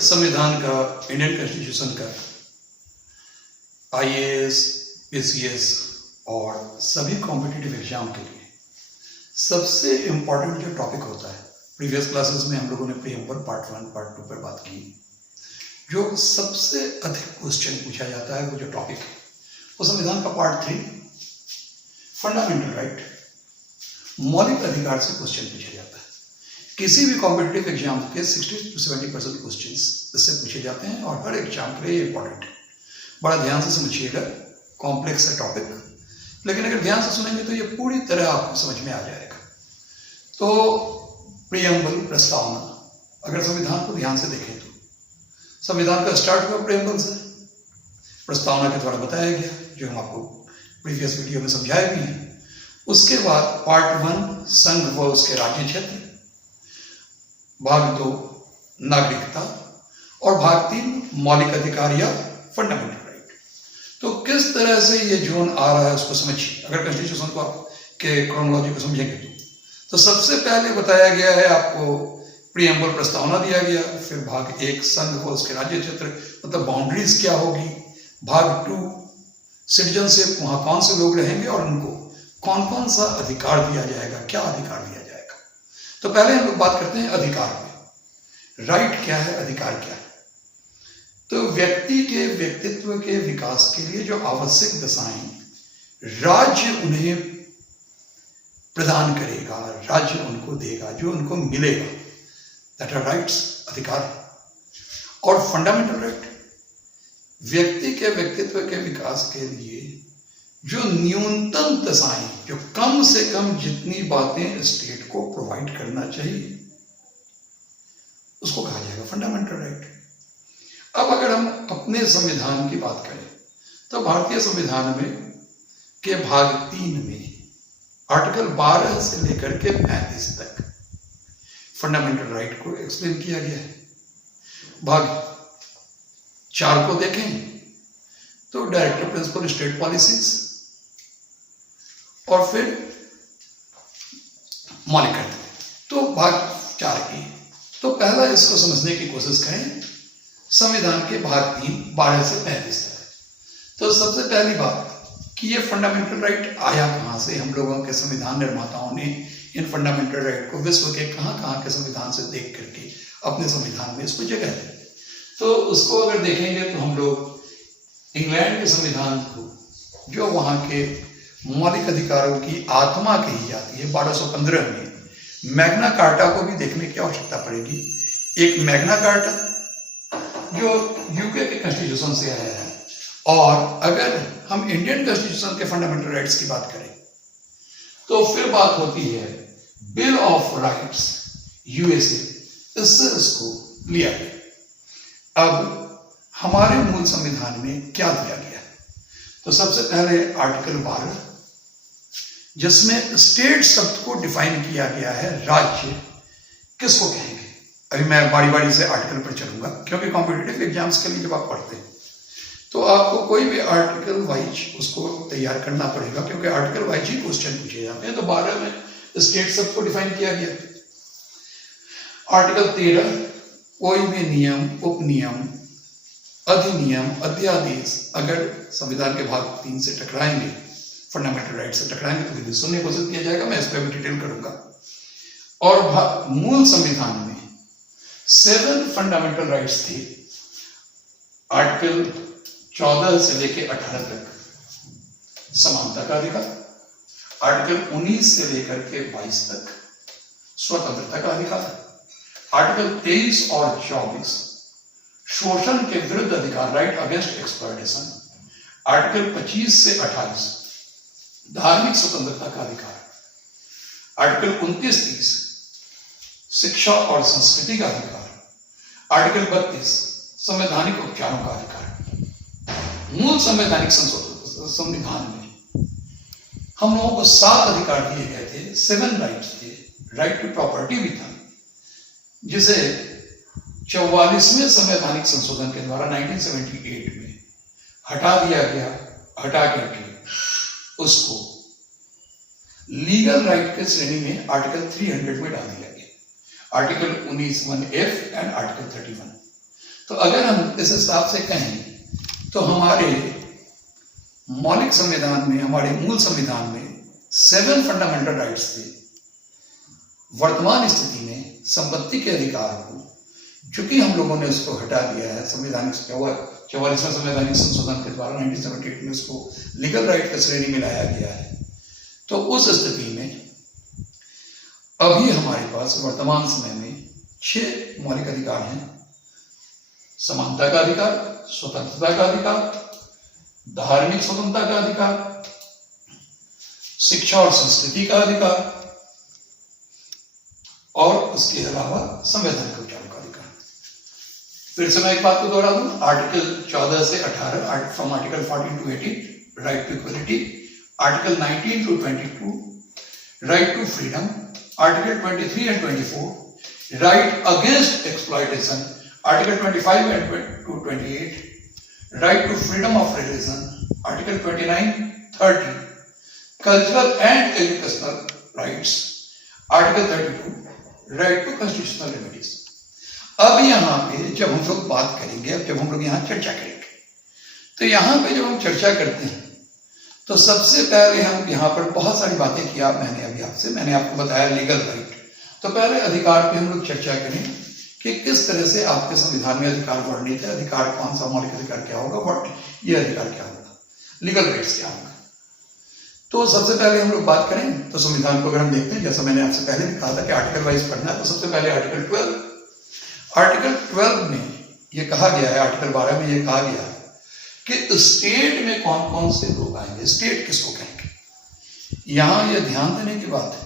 संविधान का, Indian constitution का आईएएस, पीसीएस और सभी कॉम्पिटिटिव एग्जाम के लिए सबसे इम्पोर्टेंट जो टॉपिक होता है, प्रीवियस क्लासेस में हम लोगों ने प्रीएम्बल पार्ट 1, पार्ट 2 पर बात की, जो सबसे अधिक क्वेश्चन पूछा जाता है वो जो टॉपिक है वो संविधान का पार्ट 3 फंडामेंटल राइट, मौलिक अधिकार से क्वेश्चन पूछा जाता है। किसी भी कॉम्पिटिटिव एग्जाम के 60 to 70% क्वेश्चन इससे पूछे जाते हैं और हर एग्जाम के लिए इंपॉर्टेंट है। बड़ा ध्यान से समझिएगा, कॉम्प्लेक्स है टॉपिक, लेकिन अगर ध्यान से सुनेंगे तो ये पूरी तरह आपको समझ में आ जाएगा। तो प्रीएम्बल, प्रस्तावना, अगर संविधान को ध्यान से देखें तो संविधान का स्टार्ट हुआ प्रीएम्बल से, प्रस्तावना के द्वारा बताया गया, जो हम आपको प्रीवियस वीडियो में समझाए भी हैं। उसके बाद पार्ट 1 संघ व उसके राज्य क्षेत्र, भाग 2 नागरिकता और भाग 3 मौलिक अधिकार या फंडामेंटल राइट। तो किस तरह से ये जोन आ रहा है उसको समझिए। अगर कॉन्स्टिट्यूशन को आप के क्रोनोलॉजी को समझेंगे तो सबसे पहले बताया गया है आपको प्रीएम्बल, प्रस्तावना दिया गया, फिर भाग 1 संघ व उसके राज्य क्षेत्र, मतलब बाउंड्रीज क्या होगी, भाग 2 सिटीजनशिप, वहां कौन से लोग रहेंगे और उनको कौन कौन सा अधिकार दिया जाएगा, क्या अधिकार दिया जाएगा। तो पहले हम लोग बात करते हैं अधिकार में। राइट क्या है, अधिकार क्या है। तो व्यक्ति के व्यक्तित्व के विकास के लिए जो आवश्यक दशाएं राज्य उन्हें प्रदान करेगा, राज्य उनको देगा, जो उनको मिलेगा, दैट आर राइट्स, अधिकार। और फंडामेंटल राइट, व्यक्ति के व्यक्तित्व के विकास के लिए जो न्यूनतम दशाएं, जो कम से कम जितनी बातें स्टेट को प्रोवाइड करना चाहिए, उसको कहा जाएगा फंडामेंटल राइट। अब अगर हम अपने संविधान की बात करें तो भारतीय संविधान में के भाग 3 में आर्टिकल 12 से लेकर के 35 तक फंडामेंटल राइट को एक्सप्लेन किया गया है। भाग 4 को देखें तो डायरेक्टिव प्रिंसिपल स्टेट पॉलिसीज और फिर मौलिक कर्तव्य। तो भाग 4 की, तो पहला इसको समझने की कोशिश करें संविधान के भाग 3 12 से 35 तक। तो सबसे पहली बात कि ये फंडामेंटल राइट आया कहां से। हम लोगों के संविधान निर्माताओं ने इन फंडामेंटल राइट को विश्व के कहां के संविधान से देख करके अपने संविधान में इसको जगह दी। तो उसको अगर देखेंगे तो हम लोग इंग्लैंड के संविधान को, जो वहां के मौलिक अधिकारों की आत्मा कही जाती है, 1215 में मैग्ना कार्टा को भी देखने की आवश्यकता पड़ेगी। एक मैग्ना कार्टा जो यूके के कॉन्स्टिट्यूशन से आया है, और अगर हम इंडियन कॉन्स्टिट्यूशन के फंडामेंटल राइट्स की बात करें तो फिर बात होती है बिल ऑफ राइट्स यूएसए, इससे इसको लिया गया। अब हमारे मूल संविधान में क्या दिया गया है, तो सबसे पहले आर्टिकल 12 जिसमें स्टेट शब्द को डिफाइन किया गया है, राज्य किसको कहेंगे। अभी मैं बारी बारी से आर्टिकल पर चलूंगा, क्योंकि कॉम्पिटिटिव एग्जाम्स के लिए जब आप पढ़ते हैं तो आपको कोई भी आर्टिकल वाइज उसको तैयार करना पड़ेगा, क्योंकि आर्टिकल वाइज ही क्वेश्चन पूछे जाते हैं। तो 12 में स्टेट शब्द को डिफाइन किया गया। आर्टिकल 13 कोई भी नियम, उपनियम, अधिनियम, अध्यादेश अगर संविधान के भाग 3 से टकराएंगे, फंडामेंटल राइट से टकराएंगे, तो विधि सुनने को किया जाएगा। मैं इस पर भी डिटेल करूंगा। और मूल संविधान में 7 फंडामेंटल राइट्स थे। आर्टिकल 14 से लेकर 18 तक समानता का अधिकार, आर्टिकल 19 से लेकर के 22 तक स्वतंत्रता का अधिकार, आर्टिकल 23 और 24 शोषण के विरुद्ध अधिकार, राइट अगेंस्ट एक्सप्लॉयटेशन, आर्टिकल 25 से 28 धार्मिक स्वतंत्रता का अधिकार, आर्टिकल 29-30 शिक्षा और संस्कृति का अधिकार, आर्टिकल 32 संवैधानिक उपचारों का अधिकार। मूल संवैधानिक संविधान में हम लोगों को 7 अधिकार दिए गए थे, 7 राइट्स थे। राइट टू प्रॉपर्टी भी था, जिसे 44वें संवैधानिक संशोधन के द्वारा 1978 में हटा दिया गया। हटा करके उसको लीगल राइट के श्रेणी में आर्टिकल 300 में डाल दिया गया। Article 19(1)(f) and article 31। तो अगर हम इस हिसाब से कहें तो हमारे मौलिक संविधान में, हमारे मूल संविधान में 7 फंडामेंटल राइट्स थे। वर्तमान स्थिति में संपत्ति के अधिकार को, चूंकि हम लोगों ने उसको हटा दिया है संवैधानिक 44वें संवैधानिक संशोधन के द्वारा 1978 में उसको लीगल राइट की श्रेणी में लाया गया है, तो उस स्थिति में अभी हमारे पास वर्तमान समय में 6 मौलिक अधिकार हैं। समानता का अधिकार, स्वतंत्रता का अधिकार, धार्मिक स्वतंत्रता का अधिकार, शिक्षा और संस्कृति का अधिकार और उसके अलावा संवैधानिक उपचारों का अधिकार। फिर से मैं एक बात को दोहरा दूं, आर्टिकल 14 से 18, from article 14 to 18 right to equality, article 19 to 22 right to freedom, article 23 and 24 right against exploitation, article 25 and to 28 right to freedom of religion, article 29, 30 cultural and educational rights, article 32 right to constitutional remedies. अब यहाँ पे जब हम लोग बात करेंगे, अब जब हम लोग यहाँ चर्चा करेंगे, तो यहाँ पे जब हम चर्चा करते हैं तो सबसे पहले हम यहाँ पर बहुत सारी बातें किया मैंने आपको बताया लीगल राइट। तो पहले अधिकार पे हम लोग चर्चा करें कि किस तरह से आपके संविधान में अधिकार वर्णित है, अधिकार कौन सा मौलिक अधिकार क्या होगा, ये अधिकार क्या होगा, लीगल राइट्स क्या होगा। तो सबसे पहले हम लोग बात करें तो संविधान को अगर हम देखते हैं, जैसा मैंने आपसे पहले भी कहा था कि आर्टिकल वाइज पढ़ना है, तो सबसे पहले आर्टिकल 12 में ये कहा गया है, आर्टिकल 12 में ये कहा गया है कि स्टेट में कौन कौन से लोग आएंगे, स्टेट किसको कहेंगे। यहां ये ध्यान देने की बात है,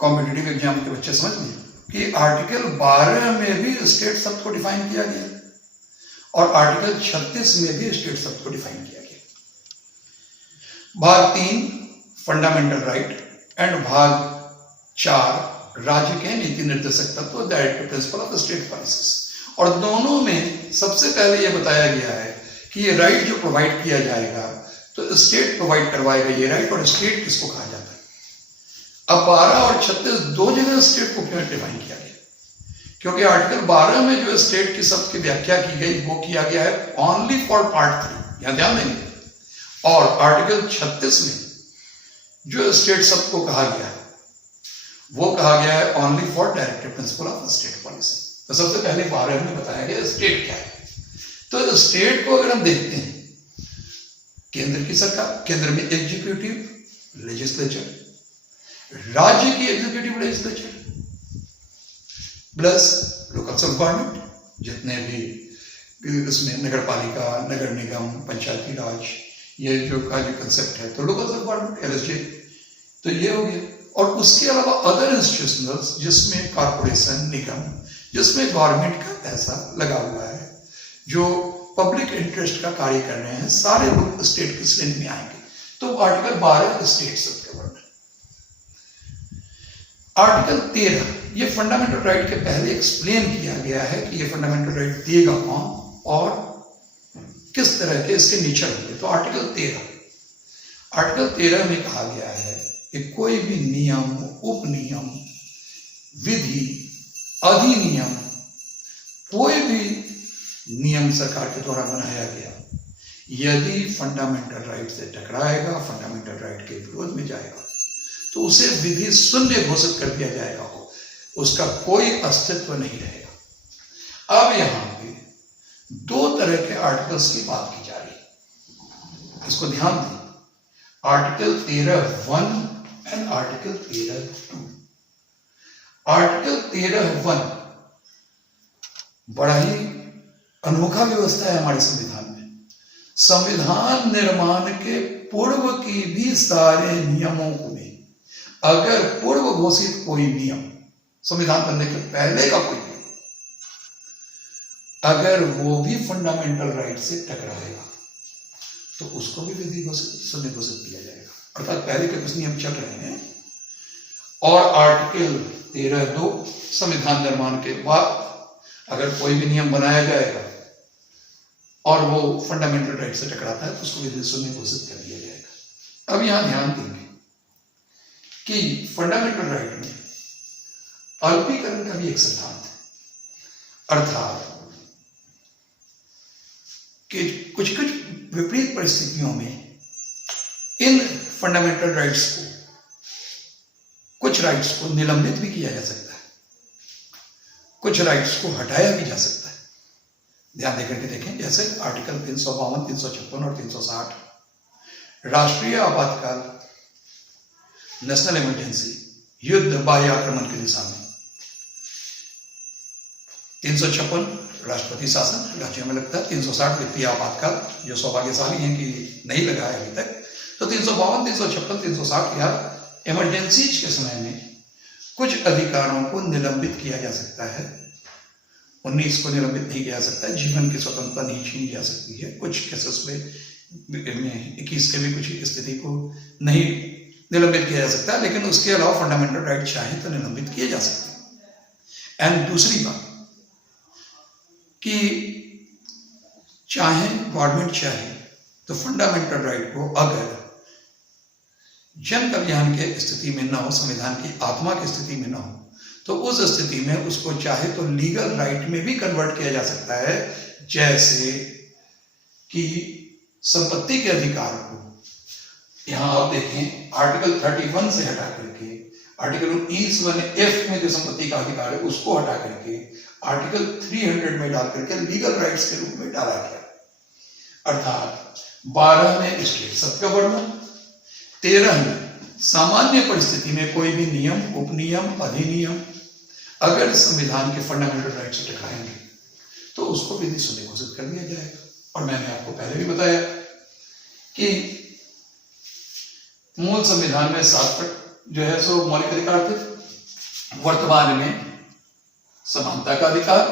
कॉम्पिटिटिव एग्जाम के बच्चे समझ लें कि आर्टिकल 12 में भी स्टेट शब्द को डिफाइन किया गया और आर्टिकल 36 में भी स्टेट शब्द को डिफाइन किया गया। भाग 3 फंडामेंटल राइट एंड भाग 4 राज्य के नीति निर्देशक तत्व, directive principle of state policies. और दोनों में सबसे पहले यह बताया गया है कि ये राइट जो प्रोवाइड किया जाएगा तो स्टेट प्रोवाइड करवाएगा ये राइट, और स्टेट किसको कहा जाता है। अब 12 और 36 दो जगह स्टेट को क्यों डिफाइन किया गया, क्योंकि आर्टिकल 12 में जो स्टेट की शब्द की व्याख्या की गई वो किया गया है ओनली फॉर पार्ट 3, यहां ध्यान देंगे, और आर्टिकल 36 में जो स्टेट शब्द को कहा गया है वो कहा गया है only for directive principle of state policy. तो सबसे पहले 12 में बताया गया स्टेट क्या है। तो स्टेट को अगर हम देखते हैं, केंद्र की सरकार, केंद्र में एग्जीक्यूटिव लेजिस्लेचर, राज्य की एग्जीक्यूटिव लेजिस्लेचर प्लस लोकल सब गवर्नमेंट, जितने भी इसमें नगर पालिका, नगर निगम, पंचायती राज, ये जो का जो कंसेप्ट है, तो लोकल सब गवर्नमेंट LSG, तो ये हो गया। और उसके अलावा अदर इंस्टीट्यूशनल्स जिसमें कॉर्पोरेशन, निगम, जिसमें गवर्नमेंट का पैसा लगा हुआ है, जो पब्लिक इंटरेस्ट का कार्य कर रहे हैं, सारे लोग स्टेट की श्रेणी में आएंगे। तो आर्टिकल 12 स्टेट सबके वर्णन। आर्टिकल 13 ये फंडामेंटल राइट के पहले एक्सप्लेन किया गया है कि ये फंडामेंटल राइट देगा कौन और किस तरह के इसके नेचर होंगे। तो आर्टिकल 13 में कहा गया है कि कोई भी नियम, उपनियम, विधि, अधिनियम, कोई भी नियम सरकार के द्वारा बनाया गया यदि फंडामेंटल राइट से टकराएगा, फंडामेंटल राइट के विरोध में जाएगा, तो उसे विधि शून्य घोषित कर दिया जाएगा, उसका कोई अस्तित्व नहीं रहेगा। अब यहां पे दो तरह के आर्टिकल्स की बात की जा रही है, इसको ध्यान दें। Article 13(1) and article 13(2). आर्टिकल 13(1) बड़ा ही अनोखा व्यवस्था है हमारे संविधान में। संविधान निर्माण के पूर्व की भी सारे नियमों में अगर पूर्व घोषित कोई नियम, संविधान बनने के पहले का कोई नियम, अगर वो भी फंडामेंटल राइट से टकराएगा तो उसको भी विधि शून्य घोषित किया जाएगा। अर्थात पहले के कुछ नियम चल रहे हैं और आर्टिकल 13(2) संविधान निर्माण के बाद अगर कोई भी नियम बनाया जाएगा और वो फंडामेंटल राइट से टकराता है तो उसको विधि शून्य घोषित कर दिया जाएगा। अब यहां ध्यान देंगे कि फंडामेंटल राइट में अल्पीकरण का भी एक सिद्धांत है, अर्थात कि कुछ कुछ विपरीत परिस्थितियों में इन फंडामेंटल राइट्स को, कुछ राइट्स को निलंबित भी किया जा सकता है, कुछ राइट्स को हटाया भी जा सकता है। ध्यान देकर के देखें, जैसे आर्टिकल 352, 356 और 360, राष्ट्रीय आपातकाल, नेशनल इमरजेंसी, युद्ध, बाह्य आक्रमण की दिशा में। 356 राष्ट्रपति शासन, राज्यों में लगता है। 360 वित्तीय आपातकाल, जो सौभाग्यशाली हैं कि नहीं लगा है अभी तक। तो 352, 356, 360 या इमरजेंसीज के समय में कुछ अधिकारों को निलंबित किया जा सकता है। 19 को निलंबित नहीं किया जा सकता है, जीवन की स्वतंत्रता नहीं छीनी जा सकती है। कुछ केसेस में 21 के भी कुछ स्थिति को नहीं निलंबित किया जा सकता, लेकिन उसके अलावा फंडामेंटल राइट चाहे तो निलंबित किए जा सकते हैं। एंड दूसरी बात कि चाहे गवर्नमेंट चाहे तो फंडामेंटल राइट को अगर जन कल्याण के स्थिति में न हो, संविधान की आत्मा की स्थिति में न हो, तो उस स्थिति में उसको चाहे तो लीगल राइट में भी कन्वर्ट किया जा सकता है। जैसे कि संपत्ति के अधिकार को, यहां आप देखें, आर्टिकल 31 से हटा करके आर्टिकल 19(1)(f) में जो संपत्ति का अधिकार है उसको हटा करके आर्टिकल 300 में डाल करके लीगल राइट्स के रूप में डाला गया। अर्थात 12 में स्टेट सब गवर्नमेंट, 13 में सामान्य परिस्थिति में कोई भी नियम, उपनियम, अधिनियम अगर संविधान के फंडामेंटल राइट से टकराएंगे तो उसको विधि शून्य घोषित कर दिया जाएगा। और मैंने आपको पहले भी बताया कि मूल संविधान में 7 जो है सो मौलिक अधिकार थे। वर्तमान में समानता का अधिकार,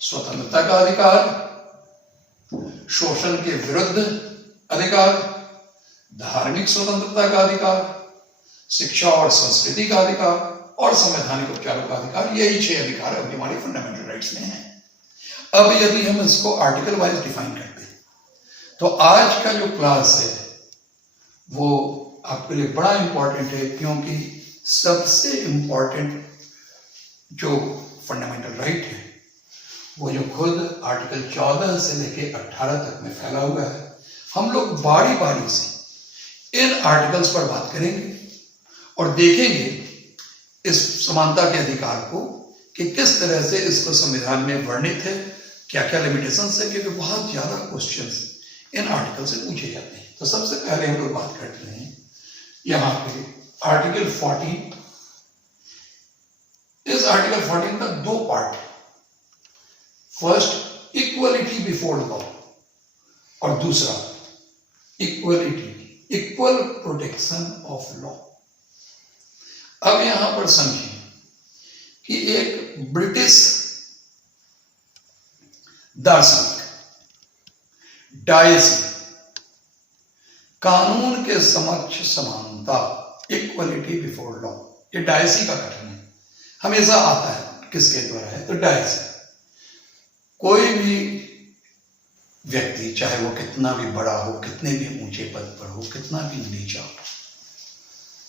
स्वतंत्रता का अधिकार, शोषण के विरुद्ध अधिकार, धार्मिक स्वतंत्रता का अधिकार, शिक्षा और संस्कृति का अधिकार और संवैधानिक उपचारों का अधिकार, यही 6 अधिकार अभी हमारे फंडामेंटल राइट्स में हैं। अब यदि हम इसको आर्टिकल वाइज डिफाइन करते हैं तो आज का जो क्लास है वो आपके लिए बड़ा इंपॉर्टेंट है, क्योंकि सबसे इंपॉर्टेंट जो फंडामेंटल राइट है वो जो खुद आर्टिकल 14 से लेके 18 तक में फैला हुआ है। हम लोग बारी बारी से इन आर्टिकल्स पर बात करेंगे और देखेंगे इस समानता के अधिकार को कि किस तरह से इसको संविधान में वर्णित है, क्या क्या लिमिटेशंस है, क्योंकि बहुत ज्यादा क्वेश्चंस इन आर्टिकल से पूछे जाते हैं। तो सबसे पहले हम लोग बात करते हैं यहां पे आर्टिकल 14। इस आर्टिकल 14 का 2 पार्ट है। फर्स्ट इक्वलिटी बिफोर लॉ और दूसरा equality, equal protection of law. अब यहां पर समझिए कि एक ब्रिटिश दार्शनिक डायस कानून के समक्ष समानता, इक्वलिटी बिफोर लॉ, ये डायसी का कथन है, हमेशा आता है। किसके द्वारा है? तो डायसी। कोई भी व्यक्ति चाहे वो कितना भी बड़ा हो, कितने भी ऊंचे पद पर हो, कितना भी नीचा हो,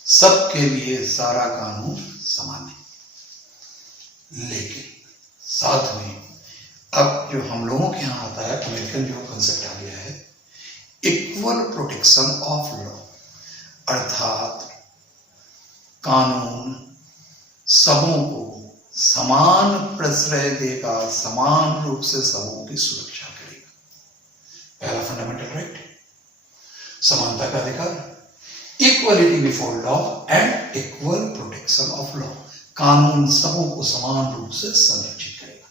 सबके लिए सारा कानून समान है। लेकिन साथ में अब जो हम लोगों के यहां आता है, अमेरिकन जो कंसेप्ट आ गया है, इक्वल प्रोटेक्शन ऑफ लॉ, अर्थात कानून सबों को समान प्रश्रय देगा, समान रूप से सबों की सुरक्षा करेगा। पहला फंडामेंटल राइट, समानता का अधिकार, equality before law and equal protection of law, कानून सबों को समान रूप से संरक्षित करेगा।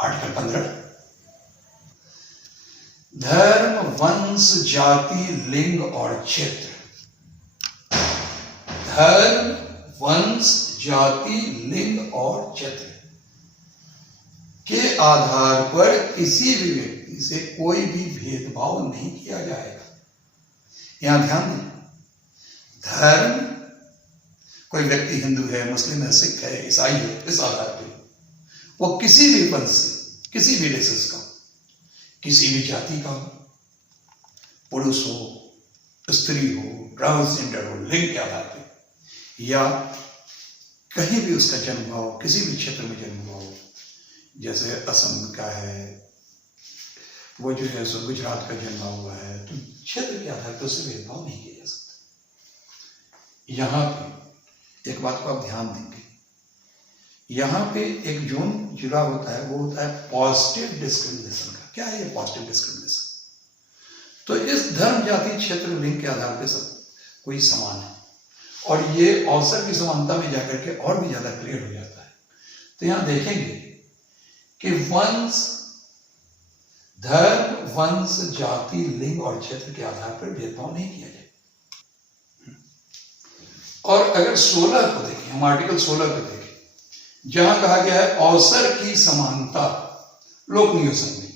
आर्टिकल 15, धर्म, वंश, जाति, लिंग और क्षेत्र, धर्म, वंश, जाति, लिंग और क्षेत्र के आधार पर किसी भी व्यक्ति से कोई भी भेदभाव नहीं किया जाएगा। यहां ध्यान दें, धर्म, कोई व्यक्ति हिंदू है, मुस्लिम है, सिख है, ईसाई है, इस आधार पर वो किसी भी वंश से, किसी भी रेसेस का, किसी भी जाति का हो, पुरुष हो, स्त्री हो, ट्रांसजेंडर हो, लिंग के आधार पर, या कहीं भी उसका जन्म हुआ हो, किसी भी क्षेत्र में जन्म हुआ हो, जैसे असम का है, वो जो है सो गुजरात का जन्मा हुआ है, तो क्षेत्र के आधार पर उससे भेदभाव नहीं किया जा सकता। यहाँ पे एक बात को आप ध्यान देंगे, यहाँ पे एक जोन जुड़ा होता है, वो होता है पॉजिटिव डिस्क्रिमिनेशन का। क्या है ये पॉजिटिव डिस्क्रिमिनेशन? तो इस धर्म, जाति, क्षेत्र, लिंग के आधार पे सब कोई समान है, और ये अवसर की समानता में जाकर के और भी ज्यादा क्लियर हो जाता है। तो यहां देखेंगे कि वंश, धर्म, वंश, जाति, लिंग और क्षेत्र के आधार पर भेदभाव नहीं किया जाए। और अगर 16 को देखें, हम आर्टिकल 16 को देखें, जहां कहा गया है अवसर की समानता लोक नियोजन में,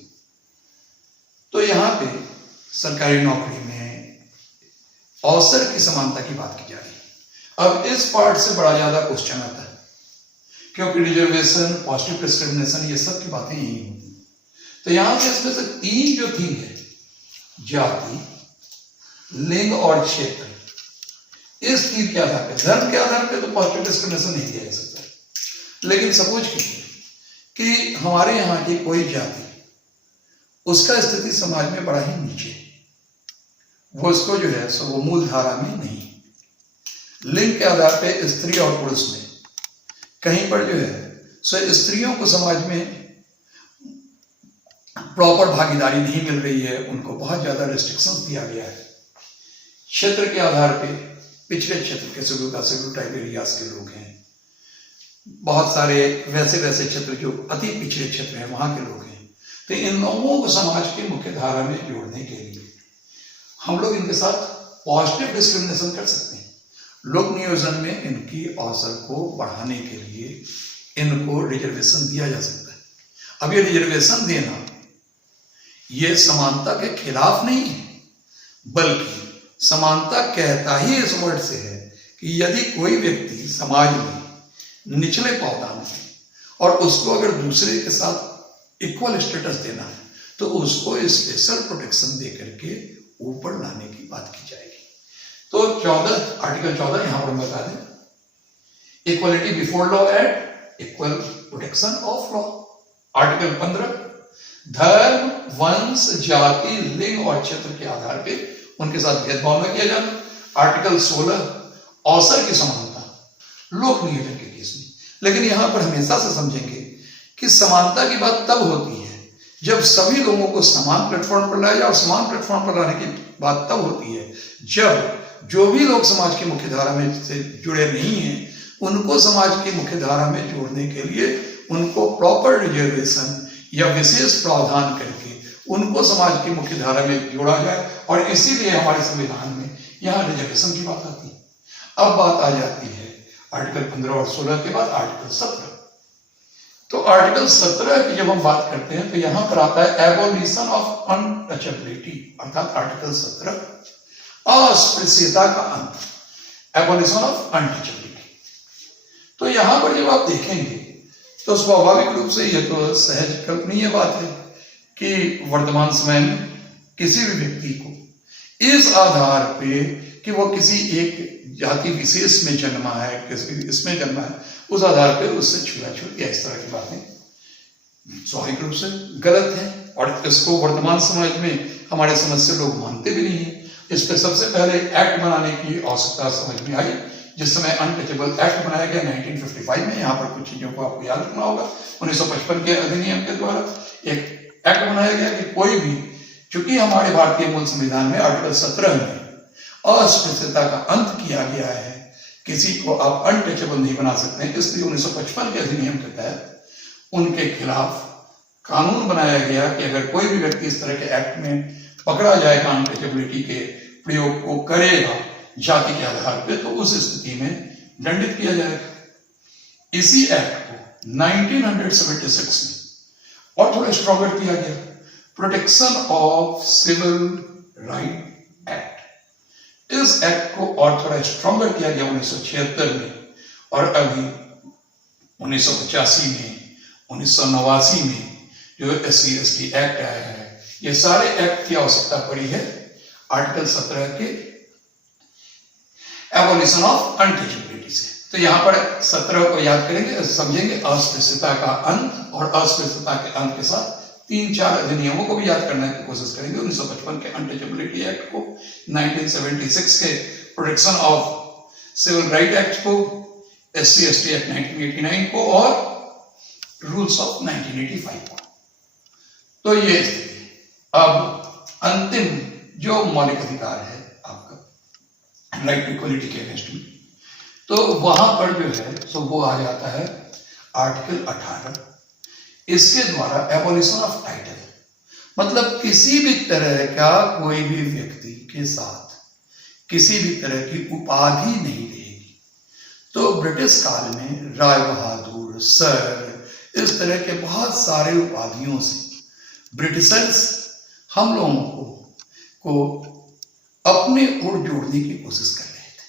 तो यहां पे सरकारी नौकरी में अवसर की समानता की बात की जा रही है। अब इस पार्ट से बड़ा ज्यादा क्वेश्चन आता है, क्योंकि रिजर्वेशन, पॉजिटिव डिस्क्रिमिनेशन, ये सब की बातें यही होती हैं। तो यहां से इसमें से 3 जो थीम है, जाति, लिंग और क्षेत्र, इस 3 के आधार पर, धर्म के आधार पर तो पॉजिटिव डिस्क्रिमिनेशन नहीं दिया जा सकता। लेकिन सपोज कीजिए कि हमारे यहाँ की कोई जाति, उसका स्थिति समाज में बड़ा ही नीचे, वो उसको जो है सो वो मूल धारा में नहीं। लिंग के आधार पे स्त्री और पुरुष में कहीं पर जो है सो स्त्रियों को समाज में प्रॉपर भागीदारी नहीं मिल रही है, उनको बहुत ज्यादा रेस्ट्रिक्शंस दिया गया है। क्षेत्र के आधार पे पिछड़े क्षेत्र के शेड्यूल ट्राइब एरियाज के लोग हैं, बहुत सारे वैसे क्षेत्र जो अति पिछड़े क्षेत्र हैं वहां के लोग हैं। तो इन लोगों को समाज की मुख्य धारा में जोड़ने के लिए हम लोग इनके साथ पॉजिटिव डिस्क्रिमिनेशन कर सकते हैं। लोक नियोजन में इनकी अवसर को बढ़ाने के लिए इनको रिजर्वेशन दिया जा सकता है। अब ये रिजर्वेशन देना ये समानता के खिलाफ नहीं है, बल्कि समानता कहता ही इस वर्ड से है कि यदि कोई व्यक्ति समाज में निचले पावदान है और उसको अगर दूसरे के साथ इक्वल स्टेटस देना है, तो उसको स्पेशल प्रोटेक्शन दे करके ऊपर लाने की बात की जाएगी। तो 14, आर्टिकल 14 यहां पर बता दें, equality before law and equal protection of law. Article 15, धर्म, वंश, जाति, लिंग और क्षेत्र के आधार पर उनके साथ भेदभाव न किया जाना। आर्टिकल 16, अवसर की समानता लोक नियोजन के केस में। लेकिन यहां पर हमेशा से समझेंगे कि समानता की बात तब होती है जब सभी लोगों को समान प्लेटफॉर्म पर लाया जाए, और समान प्लेटफॉर्म पर लाने की बात तब होती है जब जो भी लोग समाज की मुख्य धारा में से जुड़े नहीं हैं, उनको समाज की मुख्य धारा में जोड़ने के लिए उनको प्रॉपर रिजर्वेशन या विशेष प्रावधान करके उनको समाज की मुख्य धारा में जोड़ा जाए। और इसीलिए हमारे संविधान में यहाँ रिजर्वेशन की बात आती है। अब बात आ जाती है आर्टिकल 15 और 16 के बाद आर्टिकल 17। तो आर्टिकल 17 की जब हम बात करते हैं तो यहां पर आता है एबोलिशन ऑफ अनटचेबिलिटी, अर्थात आर्टिकल 17 अस्पृश्यता का अंत, एबोलिशन ऑफ अनटचेबिलिटी। तो यहां पर जब आप देखेंगे तो स्वाभाविक रूप से यह तो सहज कल्पनीय बात है कि वर्तमान समय में किसी भी व्यक्ति को इस आधार पे कि वो किसी एक जाति विशेष में जन्मा है, किसी इसमें जन्मा है, उस आधार पे उससे छुआछूत या इस तरह की बातें स्वाभाविक रूप से गलत है। और इसको वर्तमान समाज में हमारे समझ से लोग मानते भी नहीं है। इस पर सबसे पहले एक्ट बनाने की आवश्यकता समझ में आई, जिस समय अनटचेबल एक्ट बनाया गया 1955 में। यहाँ पर कुछ चीजों को आपको याद रखना होगा। 1955 के अधिनियम के द्वारा एक एक्ट बनाया गया कि कोई भी, चूंकि हमारे भारतीय मूल संविधान में आर्टिकल 17 में अस्पृश्यता का अंत किया गया है, किसी को आप अनटचेबल नहीं बना सकते हैं, इसलिए 1955 के अधिनियम के तहत उनके खिलाफ कानून बनाया गया कि अगर कोई भी व्यक्ति इस तरह के एक्ट में पकड़ा जाएगा, अनटचेबिलिटी के प्रयोग को करेगा जाति के आधार पर, तो उस स्थिति में दंडित किया जाएगा। इसी एक्ट को 1976 में और थोड़ा स्ट्रॉन्गर किया गया, protection of civil right act. इस एक्ट को और थोड़ा स्ट्रॉन्गर किया गया 1976 में, और अभी 1985 में, 1989 में जो SC/ST एक्ट आया है, ये सारे एक्ट की आवश्यकता पड़ी है आर्टिकल 17 के एबोलिशन ऑफ अनटचेबिलिटी से। तो यहां पर 17 को याद करेंगे, समझेंगे अस्पृश्यता का अंत, और अस्पृश्यता के अंत के साथ 3-4 अधिनियमों को भी याद करने की कोशिश करेंगे। 1955 के अनटचेबिलिटी एक्ट को, 1976 के protection of civil right act को, SC/ST एक्ट 1989 को और रूल्स ऑफ 1985 को। तो ये स्थिति। अब अंतिम जो मौलिक अधिकार है आपका राइट टू इक्वलिटी के अगेंस्ट में, तो वहां पर जो है सो वो आ जाता है आर्टिकल 18। इसके द्वारा एबोलिशन ऑफ टाइटल, मतलब किसी भी तरह का कोई भी व्यक्ति के साथ किसी भी तरह की उपाधि नहीं रहेगी। तो ब्रिटिश काल में राय बहादुर, सर, इस तरह के बहुत सारे उपाधियों से ब्रिटिशर्स हम लोगों को अपने ओर जोड़ने की कोशिश कर रहे थे।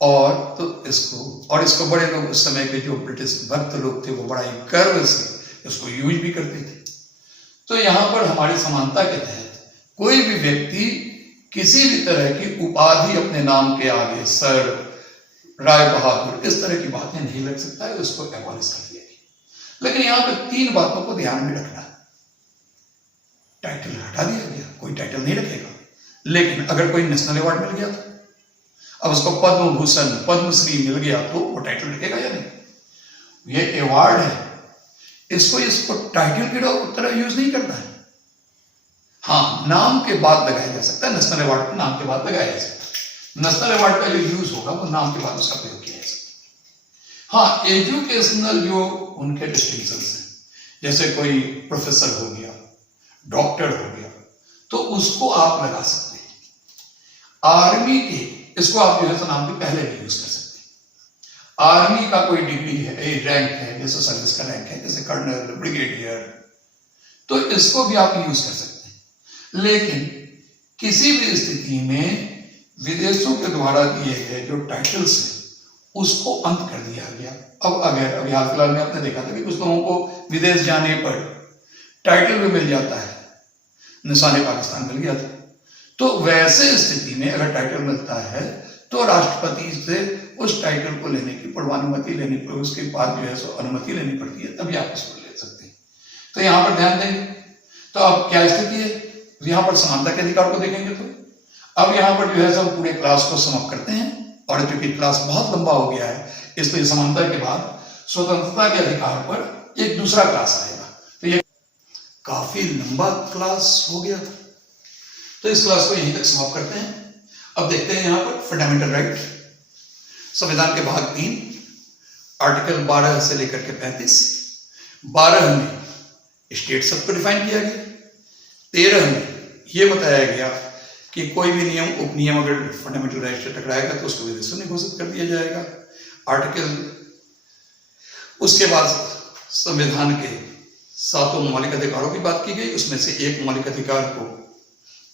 और इसको बड़े लोग, उस समय के जो ब्रिटिश भक्त लोग थे, वो बड़ा ही गर्व से इसको यूज भी करते थे। तो यहां पर हमारी समानता के तहत कोई भी व्यक्ति किसी भी तरह की उपाधि अपने नाम के आगे, सर, राय बहादुर, इस तरह की बातें नहीं लग सकता है, उसको एबॉलिश कर दिया गया। लेकिन यहां पर 3 बातों को ध्यान में रखना। टाइटल हटा दिया गया, कोई टाइटल नहीं रखेगा। लेकिन अगर कोई नेशनल अवार्ड मिल गया तो अब उसको पद्म भूषण, पद्मश्री मिल गया तो वो टाइटल रखेगा या नहीं? ये अवार्ड है, इसको टाइटल की तरह यूज नहीं करना है। हाँ, नाम के बाद लगाया जा सकता है। नेशनल अवार्ड को नाम के बाद लगाया जा सकता है। नेशनल अवार्ड का जो यूज होगा वो नाम के बाद उसका प्रयोग किया जा सकता है। हाँ, एजुकेशनल जो उनके डिस्टिंक्शन हैं, जैसे कोई प्रोफेसर हो गया, डॉक्टर हो गया, तो उसको आप लगा सकते हैं। आर्मी के, इसको आप जो है नाम के पहले भी यूज कर सकते हैं। आर्मी का कोई डिग्री है, रैंक है, जैसे सर्विस का रैंक है, जैसे कर्नल, ब्रिगेडियर, तो इसको भी आप यूज कर सकते हैं। लेकिन किसी भी स्थिति में विदेशों के द्वारा दिए गए जो टाइटल्स हैं उसको अंत कर दिया गया। अब अगर अभी हाल फिलहाल में आपने देखा था कि कुछ लोगों को विदेश जाने पर टाइटल भी मिल जाता है, निशान पाकिस्तान मिल गया था। तो वैसे स्थिति में अगर टाइटल मिलता है तो राष्ट्रपति से उस टाइटल को लेने की पूर्वानुमति लेनी, उसके बाद जो है सो अनुमति लेनी पड़ती है, तभी आप उसको ले सकते हैं। तो यहाँ पर ध्यान देंगे। तो अब क्या स्थिति है, यहाँ पर समानता के अधिकार को देखेंगे। तो अब यहाँ पर जो है सब पूरे क्लास को समाप्त करते हैं, और क्योंकि क्लास बहुत लंबा हो गया है, इसलिए समानता के बाद स्वतंत्रता के अधिकार पर एक दूसरा क्लास आएगा। तो ये काफी लंबा क्लास हो गया था, तो इस क्लास को यहीं तक समाप्त करते हैं। अब देखते हैं यहाँ पर फंडामेंटल राइट, संविधान के भाग 3, आर्टिकल 12 से लेकर के 35। 12 में स्टेट सब को डिफाइन किया गया। 13 में यह बताया गया कि कोई भी नियम, उपनियम अगर फंडामेंटल राइट से टकराएगा तो उसको विदेशों में घोषित कर दिया जाएगा। उसके बाद संविधान के 7 मौलिक अधिकारों की बात की गई। उसमें से एक मौलिक अधिकार को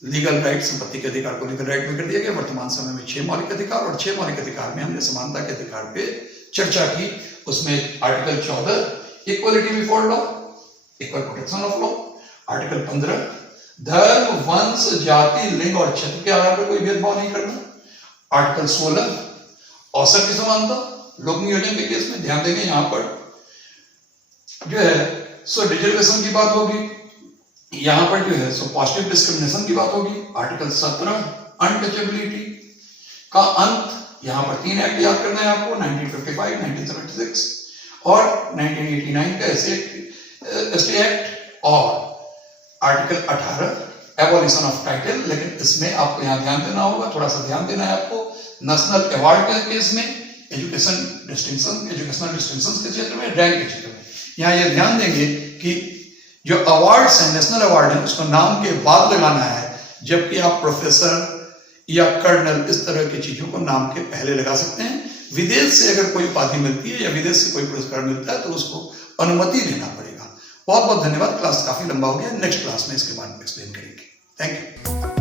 लीगल राइट, संपत्ति के अधिकार को लीगल राइट में कर दिया गया। वर्तमान समय में 6 मौलिक अधिकार, और 6 मौलिक अधिकार में हमने समानता के अधिकार पे चर्चा की। उसमें article 14 equality before law, equal protection of law. Article 15 धर्म, वंश, जाति, लिंग और क्षेत्र के आधार पर कोई भेदभाव नहीं करना। आर्टिकल 16 अवसर की समानता, लोक नियोजन के केस में ध्यान देंगे। यहां पर जो है सो रिजर्वेशन की बात होगी, यहां पर जो है सो पॉजिटिव डिस्क्रिमिनेशन की बात होगी। आर्टिकल 17 अनटचेबिलिटी का अंत। यहां पर 3 एक्ट याद करना है आपको, 1955, 1976 और 1989 का एसटी एक्ट, और आर्टिकल 18 एबोलिशन ऑफ टाइटल। लेकिन इसमें आपको यहां ध्यान देना होगा, थोड़ा सा ध्यान देना है आपको। नेशनल अवार्ड के केस में एजुकेशनल डिस्टिंक्शन के क्षेत्र में, रैंक के क्षेत्र में, यहाँ ये ध्यान देंगे कि जो अवार्ड्स हैं, नेशनल अवार्ड है, उसको नाम के बाद लगाना है, जबकि आप प्रोफेसर या कर्नल इस तरह की चीजों को नाम के पहले लगा सकते हैं। विदेश से अगर कोई उपाधि मिलती है या विदेश से कोई पुरस्कार मिलता है तो उसको अनुमति लेना पड़ेगा। बहुत बहुत धन्यवाद। क्लास काफी लंबा हो गया, नेक्स्ट क्लास में इसके बारे में एक्सप्लेन करेंगे। Thank you.